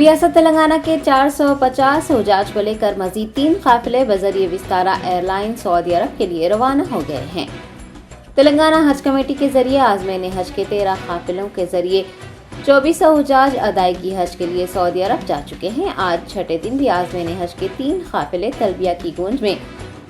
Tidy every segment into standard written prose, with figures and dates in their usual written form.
रियासत तेलंगाना के 450 हुजाज को लेकर मजीद 3 काफिले बजरिए विस्तारा एयरलाइन सऊदी अरब के लिए रवाना हो गए हैं। तेलंगाना हज कमेटी के जरिए आज़मीन हज के 13 काफिलों के जरिए 2400 हुजाज अदायगी हज के लिए सऊदी अरब जा चुके हैं। आज छठे दिन भी आज़मीन हज के 3 काफिले तलबिया की गूंज में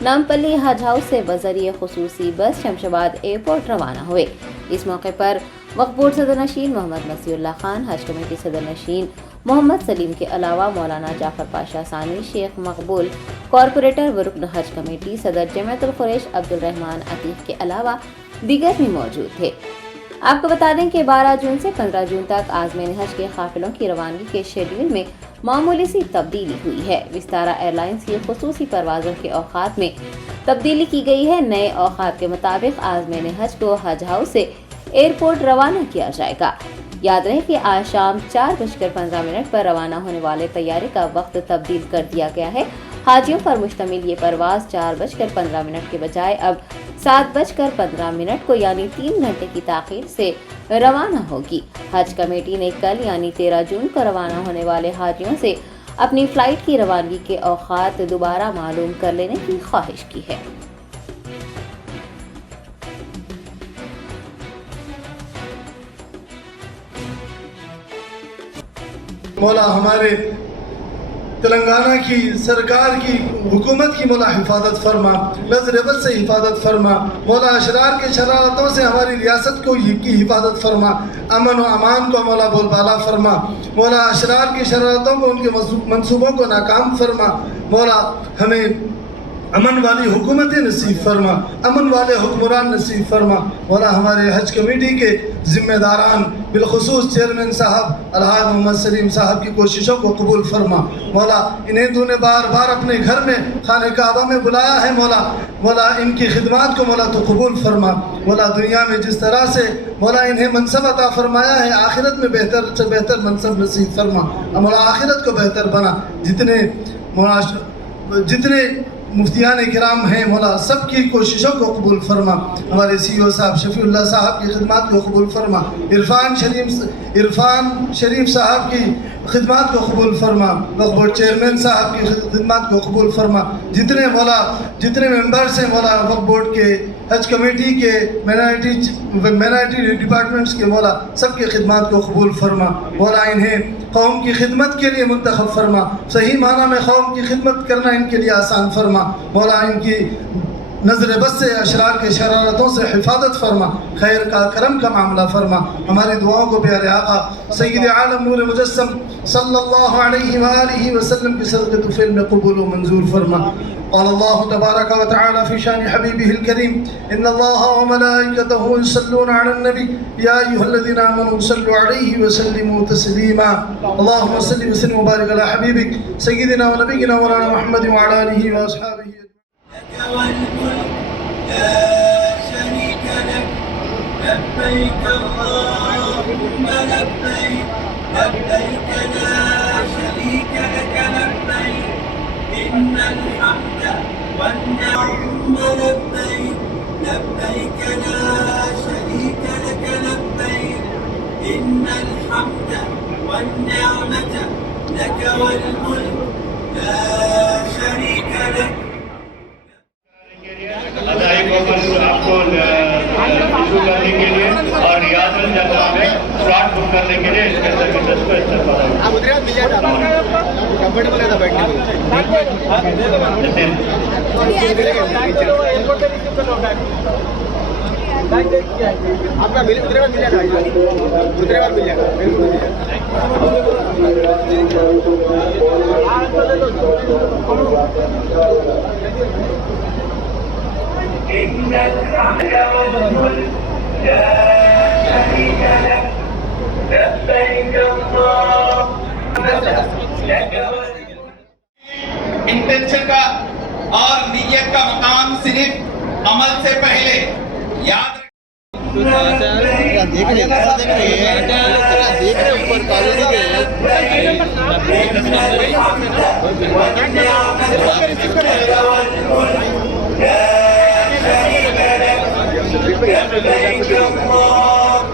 नामपल्ली हज हाउस से बजरिए खुसूसी बस शमशाबाद एयरपोर्ट रवाना हुए। इस मौके पर वक्फ बोर्ड सदर नशीन मोहम्मद मसीउल्लाह खान, हज कमेटी सदर नशीन मोहम्मद सलीम के अलावा मौलाना जाफर पाशा सानी, शेख मकबूल, कॉरपोरेटर व रुकन हज कमेटी सदर जमातुल कुरैश अब्दुल रहमान अतीक के अलावा दीगर भी मौजूद थे। आपको बता दें कि 12 जून से 15 जून तक आज़मीन हज के काफिलों की रवानगी के शेड्यूल में मामूली सी तब्दीली हुई है। विस्तारा एयरलाइंस की खुसूसी परवाज़ों के औकात में तब्दीली की गई है। नए औकात के मुताबिक आज़मीन हज को हज हाउस से एयरपोर्ट रवाना किया जाएगा। याद रहे कि आज शाम 4:15 पर रवाना होने वाले तैयारे का वक्त तब्दील कर दिया गया है। हाजियों पर मुश्तमिल ये परवाज़ 4:15 के बजाय अब 7:15 को यानी 3 घंटे की ताख़ीर से रवाना होगी। हज कमेटी ने कल यानी 13 जून को रवाना होने वाले हाजियों से अपनी फ़्लाइट की रवानगी के औकात दोबारा मालूम कर लेने की ख्वाहिश की है। मौला हमारे तेलंगाना की सरकार की हुकूमत की मौला हिफाजत फरमा, नज़र बद से हिफाजत फरमा। मौला अशरार के शरारतों से हमारी रियासत को की हिफाजत फरमा, अमन व अमान को मौला बोलबाला फरमा। मौला अशरार की शरारतों को, उनके मंसूबों को नाकाम फरमा। मौला हमें अमन वाली हुकूमत नसीब फरमा, अमन वाले हुक्मरान नसीब फरमा। मौला हमारे हज कमेटी के ज़िम्मेदारान बिलखुसूस चेयरमैन साहब अलहाज मोहम्मद सलीम साहब की कोशिशों को कबूल फरमा। मौला इन्हें तूने बार बार अपने घर में खाने काबा में बुलाया है। मौला इनकी खिदमत को मौला तो कबूल फरमा। मौला दुनिया में जिस तरह से मौला इन्हें मनसब अता फरमाया है, आखिरत में बेहतर से बेहतर मनसब नसीब फरमा। मौला आखिरत को बेहतर बना। जितने मुफ्तियान किराम हैं मौला सबकी कोशिशों को कबूल फरमा। हमारे CEO साहब शफीउल्लाह साहब की खिदमत को कबूल फरमा। इरफान शरीफ साहब की खिदमत को कबूल फरमा। वक्फ बोर्ड चेयरमैन साहब की खिदमत को कबूल फरमा। जितने मेंबर्स हैं मौला वक्फ बोर्ड के, हज कमेटी के, माइनॉरिटी डिपार्टमेंट्स के, मौला सबकी खिदमत को कबूल फरमा। मौला इन्हें कौम की खिदमत के लिए मुंतखब फरमा। सही माना में कौम की खिदमत करना इनके लिए आसान फरमा। मौला इनकी नज़र बस से अशरार के शरारतों से हिफाजत फरमा, खैर का करम का मामला फरमा। हमारी दुआओं को प्यारे आका सय्यद आलम नूर मुजस्सम सल्लल्लाहु अलैहि वआलिहि वसल्लम की सदक़त फ़िल में कबूल व मंजूर फरमा। قال الله تبارك وتعالى في شان حبيبه الكريم إن الله وملائكته يصلون على النبي يا أيها الذين آمنوا صلوا عليه وسلموا تسليما اللهم صل وسلم وبارك على حبيبك سيدنا ونبينا مولانا محمد وعلى آله وأصحابه لا شريك لك لبيك اللهم لبيك لبيك لا شريك لك لبيك إن الحمد والنعمة لبيك لبيك لا شريك لك لبيك إن الحمد والنعمة لك والملك لا شريك لك। आपको इशू करने के लिए और रियासत जगह में स्लॉट बुक करने के लिए इसके सर्विसेज को इस्तेमाल कंफर्टेबल है बैठने आपका मिल उतरे बार मिल जाएगा إن الحمد والملك لا شريك لك لبيك اللهم لك इंटेंशन का और नीयत का मकाम सिर्फ अमल से पहले याद देख रहे ऊपर कॉलेज لبيك اللهم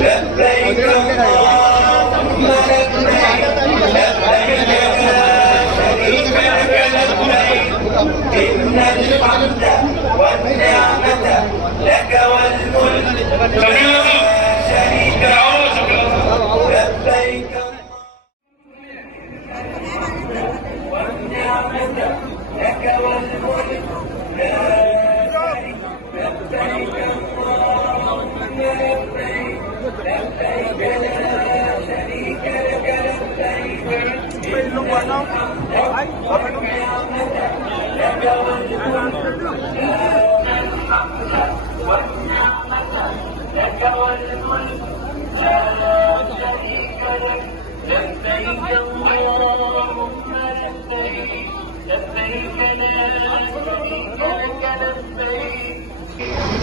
لبيك اللهم لبيك إن الحمد والنعمة لك والملك لا شريك لك لبيك والنعمة لك والملك لا شريك لبيك اللهم لبيك لبيك لا شريك لك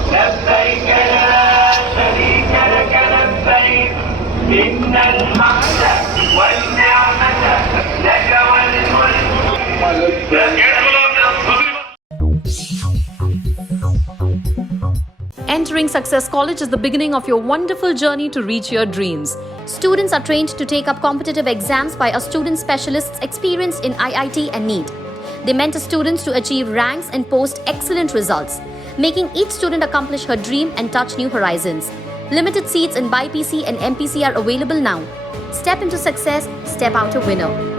لبيك لا شريك لك لبيك إن الحمد والنعمة لك والملك Entering Success College is the beginning of your wonderful journey to reach your dreams. Students are trained to take up competitive exams by our student specialists experienced in IIT and NEET. They mentor students to achieve ranks and post excellent results, making each student accomplish her dream and touch new horizons. Limited seats in BIPC and MPC are available now. Step into success, step out a winner.